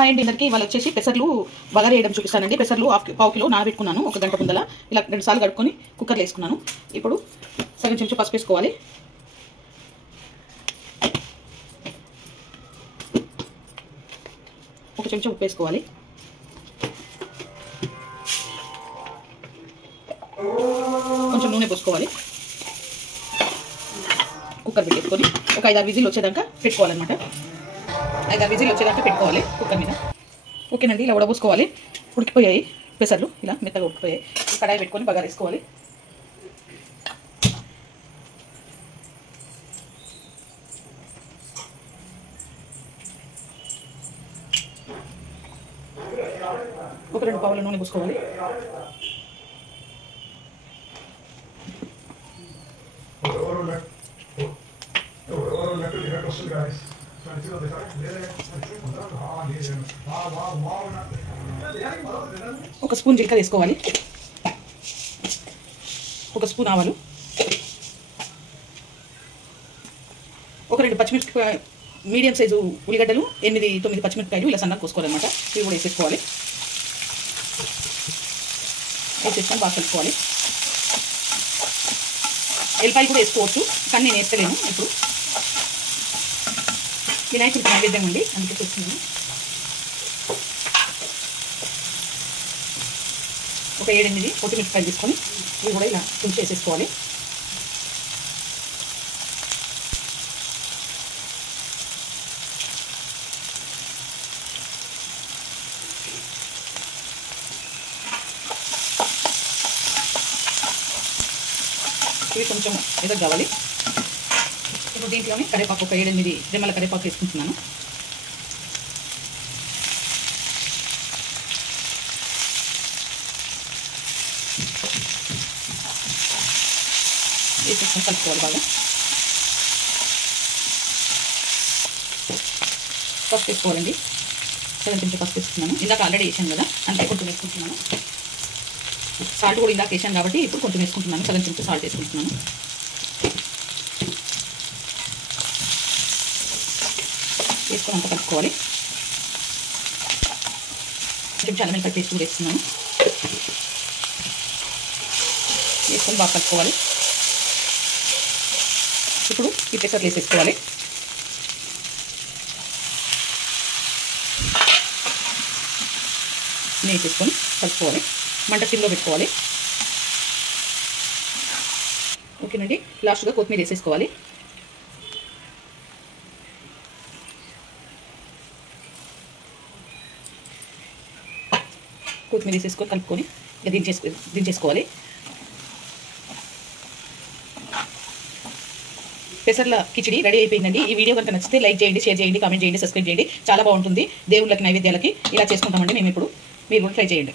Hi అండి, అందరికీ ఇవాళ వచ్చేసి పెసర్లు బగారా వేయడం చూపిస్తానండి. పెసర్లు పావు కిలో నానబెట్టుకున్నాను. 1 గంట ముందల ఇలా 2 సార్లు కడుక్కొని కుక్కర్లో వేసుకున్నాను. ఇప్పుడు సగం చెంచా పసుపు వేసుకోవాలి. ఒక చెంచా ఉప్పు వేసుకోవాలి. కొంచెం నూనె పోసుకోవాలి. కుక్కర్ పెట్టేసుకొని ఒక 5-6 విజిల్ వచ్చేదాకా పెట్టుకోవాలన్నమాట. 5-6 విజిల్ వచ్చేదాకా పెట్టుకోవాలి కుక్కర్ మీద. ఓకేనండి, ఇలా ఉడబోసుకోవాలి. ఉడికిపోయాయి పెసర్లు, ఇలా మెత్తగా ఉడికిపోయాయి. కడాయి పెట్టుకొని బగారా వేసుకోవాలి. ఒక 2 పావుల నూనె పోసుకోవాలి. ఒక స్పూన్ జీలకర్ర వేసుకోవాలి. ఒక స్పూన్ ఆవాలు, ఒక 2 పచ్చిమిరపకాయ మీడియం సైజు ఉల్లిగడ్డలు, 8-9 పచ్చిమిరపకాయలు ఇలా సన్నగా కోసుకోవాలన్నమాట. ఇవి కూడా వేసేసుకోవాలి. వేసేసుకొని బాగా కలుపుకోవాలి. ఎల్లిపాయలు కూడా వేసుకోవచ్చు, కానీ నేను వేస్తలేను. ఇప్పుడు వినాయకుడికి నైవేద్యం అండి, అందుకే చూస్తున్నాను. ఒక 7-8 కొత్తిమిరపకాయలు తీసుకొని ఇవి కూడా ఇలా తుంచి వేసేసుకోవాలి. ఇవి కొంచెం ఎదగ కావాలి. ఇప్పుడు దీంట్లోనే కరివేపాకు ఒక 7-8 రెమ్మల కరివేపాకు వేసుకుంటున్నాను. వేసేసుకొని కలుపుకోవాలి బాగా. పసుపు వేసుకోవాలండి. 7 చెంచా పసుపు వేసుకున్నాను. ఇందాక ఆల్రెడీ వేసాను కదా, అంటే కొంచెం వేసుకుంటున్నాను. సాల్ట్ కూడా ఇందాక వేసాను కాబట్టి ఇప్పుడు కొంచెం వేసుకుంటున్నాను. 7 చెంచా సాల్ట్ వేసుకుంటున్నాను. వేసుకొని అంతా కలుపుకోవాలి. కొంచెం అల్లం వెల్లుల్లి పేస్ట్ కూడా వేస్తున్నాను. వేసుకొని బాగా కలుపుకోవాలి. ఇప్పుడు ఈ పెసర్లు వేసేసుకోవాలి. వేసేసుకొని కలుపుకోవాలి. మంట సిమ్లో పెట్టుకోవాలి. ఓకేనండి, లాస్ట్గా కొత్తిమీర వేసేసుకోవాలి. కొత్తిమీర వేసేసుకొని కలుపుకొని ఇక దించేసుకోవాలి. పెసర్ల కిచిడి రెడీ అయిపోయిందండి. ఈ వీడియో కనుక నచ్చితే లైక్ చేయండి, షేర్ చేయండి, కామెంట్ చేయండి, సబ్స్క్రైబ్ చేయండి. చాలా బాగుంటుంది. దేవుళ్ళకి నైవేద్యాలకి ఇలా చేసుకుంటామండి మేము. ఇప్పుడు మీరు కూడా ట్రై చేయండి.